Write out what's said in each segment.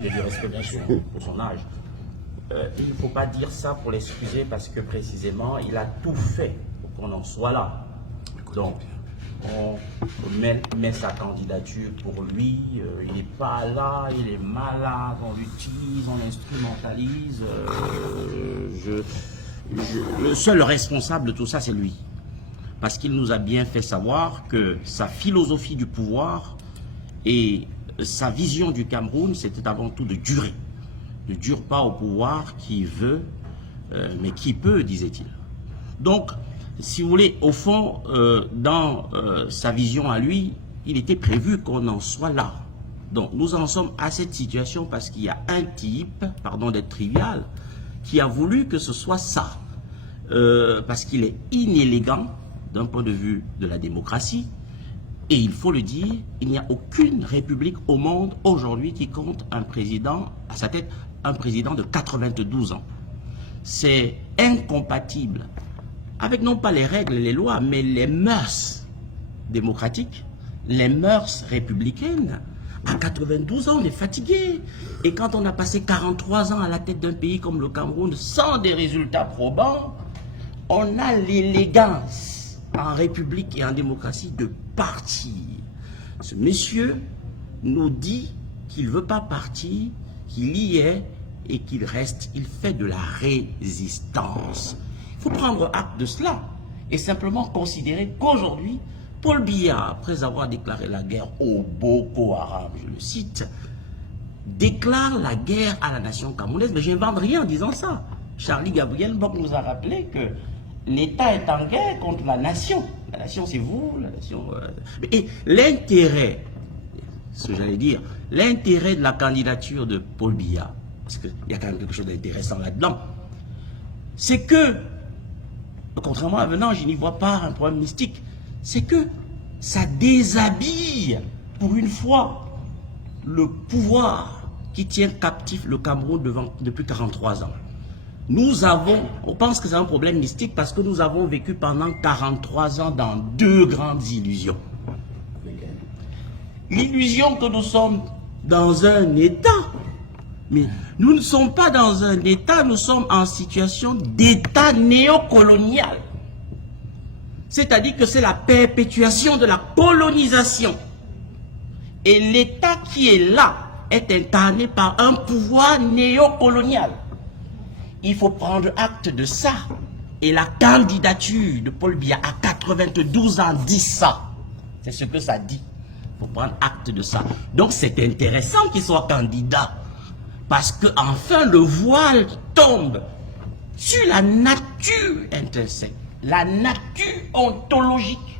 Et du respect, bien sûr, pour son âge. Il ne faut pas dire ça pour l'excuser parce que précisément, il a tout fait pour qu'on en soit là. Donc, on met sa candidature pour lui, il n'est pas là, il est malade, on l'utilise, on l'instrumentalise. Le seul responsable de tout ça, c'est lui. Parce qu'il nous a bien fait savoir que sa philosophie du pouvoir et sa vision du Cameroun, c'était avant tout de durer. Ne dure pas au pouvoir qui veut, mais qui peut, disait-il. Donc, si vous voulez, au fond, dans sa vision à lui, il était prévu qu'on en soit là. Donc, nous en sommes à cette situation parce qu'il y a un type, pardon d'être trivial, qui a voulu que ce soit ça. Parce qu'il est inélégant d'un point de vue de la démocratie. Et il faut le dire, il n'y a aucune république au monde aujourd'hui qui compte un président, à sa tête, un président de 92 ans. C'est incompatible avec non pas les règles, les lois, mais les mœurs démocratiques, les mœurs républicaines. À 92 ans, on est fatigué. Et quand on a passé 43 ans à la tête d'un pays comme le Cameroun sans des résultats probants, on a l'élégance en république et en démocratie de partir. Ce monsieur nous dit qu'il ne veut pas partir, qu'il y est et qu'il reste. Il fait de la résistance. Il faut prendre acte de cela et simplement considérer qu'aujourd'hui, Paul Biya, après avoir déclaré la guerre au Boko Haram, je le cite, déclare la guerre à la nation camerounaise. Mais je n'invente rien en disant ça. Charlie Gabriel Bock nous a rappelé que l'État est en guerre contre la nation. La nation, c'est vous, la nation... Et l'intérêt, ce que j'allais dire, l'intérêt de la candidature de Paul Biya, parce qu'il y a quand même quelque chose d'intéressant là-dedans, c'est que, contrairement à maintenant, je n'y vois pas un problème mystique, c'est que ça déshabille, pour une fois, le pouvoir qui tient captif le Cameroun depuis 43 ans. Nous avons, on pense que c'est un problème mystique parce que nous avons vécu pendant 43 ans dans deux grandes illusions. L'illusion que nous sommes dans un État, mais nous ne sommes pas dans un État, nous sommes en situation d'État néocolonial. C'est-à-dire que c'est la perpétuation de la colonisation. Et l'État qui est là est incarné par un pouvoir néocolonial. Il faut prendre acte de ça. Et la candidature de Paul Biya à 92 ans dit ça. C'est ce que ça dit. Il faut prendre acte de ça. Donc c'est intéressant qu'il soit candidat. Parce que enfin le voile tombe sur la nature intrinsèque, la nature ontologique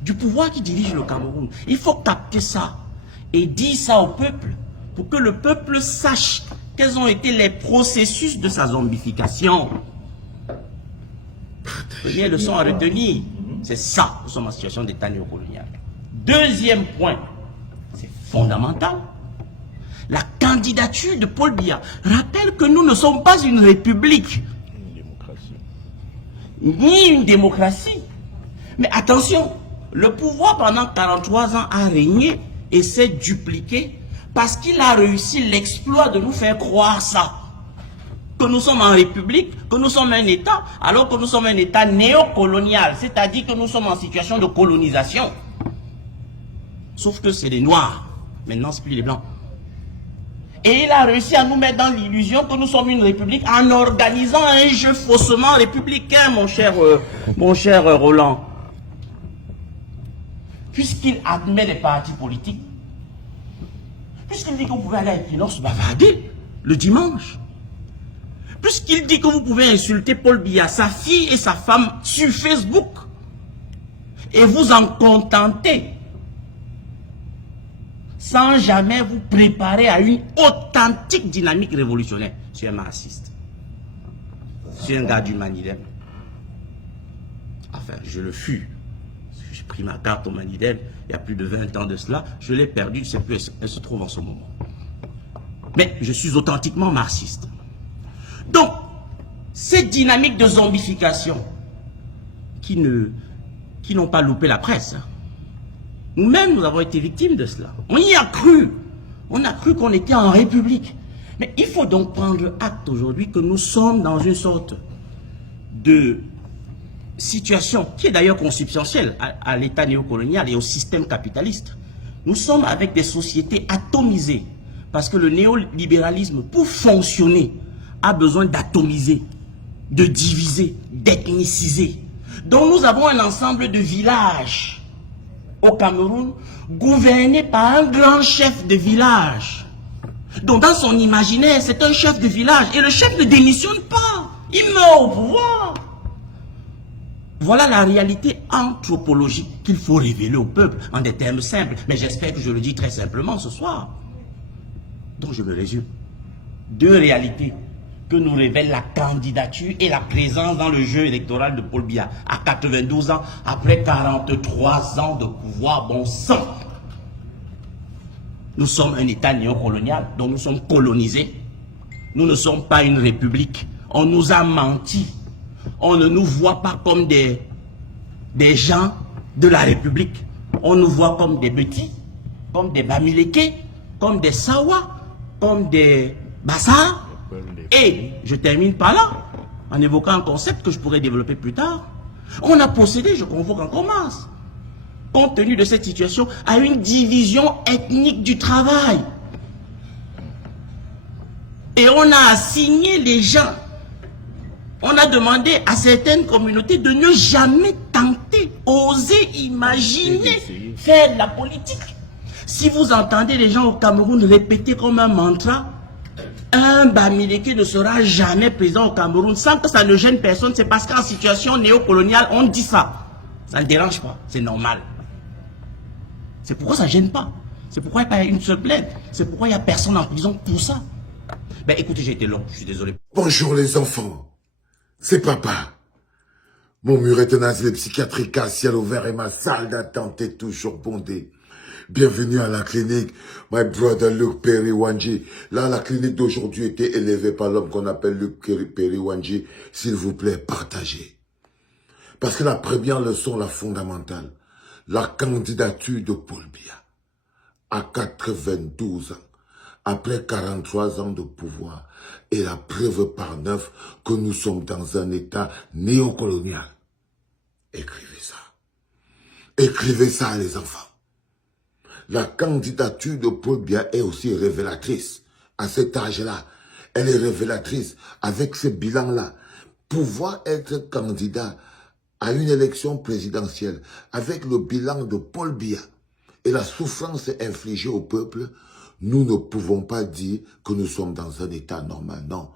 du pouvoir qui dirige le Cameroun. Il faut capter ça et dire ça au peuple pour que le peuple sache quels ont été les processus de sa zombification. Première leçon à retenir, c'est ça, nous sommes en situation d'état néocolonial. Deuxième point, c'est fondamental, la candidature de Paul Biya rappelle que nous ne sommes pas une république, ni une démocratie. Mais attention, le pouvoir pendant 43 ans a régné et s'est dupliqué parce qu'il a réussi l'exploit de nous faire croire ça. Que nous sommes en république, que nous sommes un État, alors que nous sommes un État néocolonial, c'est-à-dire que nous sommes en situation de colonisation. Sauf que c'est les Noirs, maintenant c'est plus les Blancs. Et il a réussi à nous mettre dans l'illusion que nous sommes une république en organisant un jeu faussement républicain, mon cher Roland. Puisqu'il admet les partis politiques, puisqu'il dit que vous pouvez aller à Equinox bavarder le dimanche, puisqu'il dit que vous pouvez insulter Paul Biya, sa fille et sa femme sur Facebook, et vous en contenter, sans jamais vous préparer à une authentique dynamique révolutionnaire. Je suis un marxiste. Je suis un gars du Manidem. Enfin, je le fus. J'ai pris ma carte au Manidem il y a plus de 20 ans de cela. Je l'ai perdue, je ne sais plus où elle se trouve en ce moment. Mais je suis authentiquement marxiste. Donc, cette dynamique de zombification qui n'ont pas loupé la presse, nous-mêmes, nous avons été victimes de cela. On y a cru. On a cru qu'on était en république. Mais il faut donc prendre acte aujourd'hui que nous sommes dans une sorte de situation qui est d'ailleurs consubstantielle à l'État néocolonial et au système capitaliste. Nous sommes avec des sociétés atomisées parce que le néolibéralisme, pour fonctionner, a besoin d'atomiser, de diviser, d'ethniciser. Donc nous avons un ensemble de villages au Cameroun gouvernés par un grand chef de village. Donc dans son imaginaire, c'est un chef de village et le chef ne démissionne pas. Il meurt au pouvoir. Voilà la réalité anthropologique qu'il faut révéler au peuple en des termes simples. Mais j'espère que je le dis très simplement ce soir. Donc je me résume. Deux réalités que nous révèle la candidature et la présence dans le jeu électoral de Paul Biya à 92 ans, après 43 ans de pouvoir bon sang. Nous sommes un État néocolonial, donc nous sommes colonisés. Nous ne sommes pas une république. On nous a menti. On ne nous voit pas comme des gens de la République. On nous voit comme des petits, comme des Bamileke, comme des Sawa, comme des Bassa. Et je termine par là, en évoquant un concept que je pourrais développer plus tard. On a procédé, je convoque encore Mars, compte tenu de cette situation, à une division ethnique du travail. Et on a assigné les gens. On a demandé à certaines communautés de ne jamais tenter, oser, imaginer faire de la politique. Si vous entendez les gens au Cameroun répéter comme un mantra, un Bamileke ne sera jamais président au Cameroun sans que ça ne gêne personne, c'est parce qu'en situation néocoloniale, on dit ça. Ça ne dérange pas, c'est normal. C'est pourquoi ça ne gêne pas. C'est pourquoi il n'y a pas une seule plainte. C'est pourquoi il n'y a personne en prison pour ça. Ben écoutez, j'ai été long, je suis désolé. Bonjour les enfants. C'est papa. Mon mur est un asile psychiatrique à ciel ouvert et ma salle d'attente est toujours bondée. Bienvenue à la clinique, my brother Luc Perry-Wanji. Là, la clinique d'aujourd'hui était élevée par l'homme qu'on appelle Luc Perry-Wanji. S'il vous plaît, partagez. Parce que la première leçon, la fondamentale, la candidature de Paul Biya à 92 ans, après 43 ans de pouvoir, est la preuve par 9 que nous sommes dans un état néocolonial. Écrivez ça. Écrivez ça, les enfants. La candidature de Paul Biya est aussi révélatrice. À cet âge-là, elle est révélatrice avec ce bilan-là. Pouvoir être candidat à une élection présidentielle avec le bilan de Paul Biya et la souffrance infligée au peuple, nous ne pouvons pas dire que nous sommes dans un état normal, non.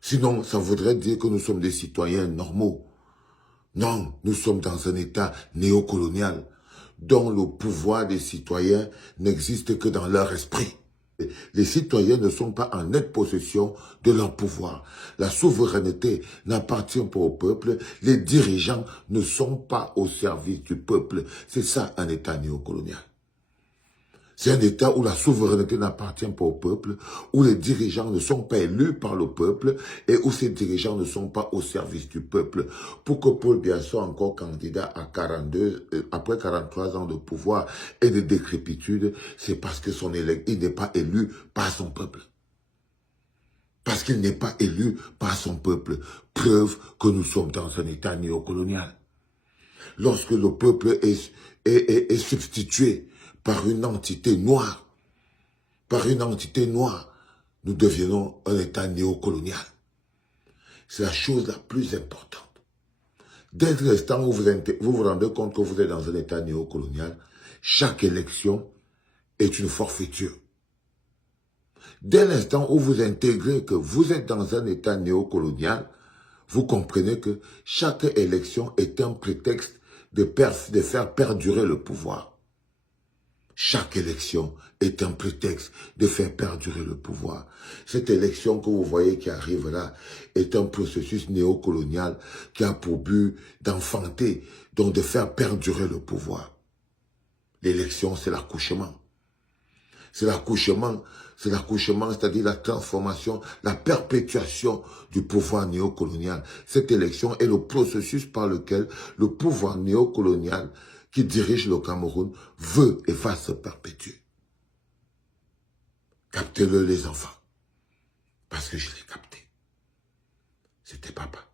Sinon, ça voudrait dire que nous sommes des citoyens normaux. Non, nous sommes dans un état néocolonial dont le pouvoir des citoyens n'existe que dans leur esprit. Les citoyens ne sont pas en nette possession de leur pouvoir. La souveraineté n'appartient pas au peuple. Les dirigeants ne sont pas au service du peuple. C'est ça un état néocolonial. C'est un État où la souveraineté n'appartient pas au peuple, où les dirigeants ne sont pas élus par le peuple et où ces dirigeants ne sont pas au service du peuple. Pour que Paul Biya soit encore candidat à 42, après 43 ans de pouvoir et de décrépitude, c'est parce que il n'est pas élu par son peuple. Parce qu'il n'est pas élu par son peuple. Preuve que nous sommes dans un État néocolonial. Lorsque le peuple est substitué par une entité noire, nous devenons un État néocolonial. C'est la chose la plus importante. Dès l'instant où vous vous rendez compte que vous êtes dans un État néocolonial, chaque élection est une forfaiture. Dès l'instant où vous intégrez que vous êtes dans un État néocolonial, vous comprenez que chaque élection est un prétexte de faire perdurer le pouvoir. Chaque élection est un prétexte de faire perdurer le pouvoir. Cette élection que vous voyez qui arrive là est un processus néocolonial qui a pour but d'enfanter, donc de faire perdurer le pouvoir. L'élection, c'est l'accouchement. C'est l'accouchement, c'est-à-dire la transformation, la perpétuation du pouvoir néocolonial. Cette élection est le processus par lequel le pouvoir néocolonial qui dirige le Cameroun veut et va se perpétuer. Captez-le, les enfants. Parce que je l'ai capté. C'était papa.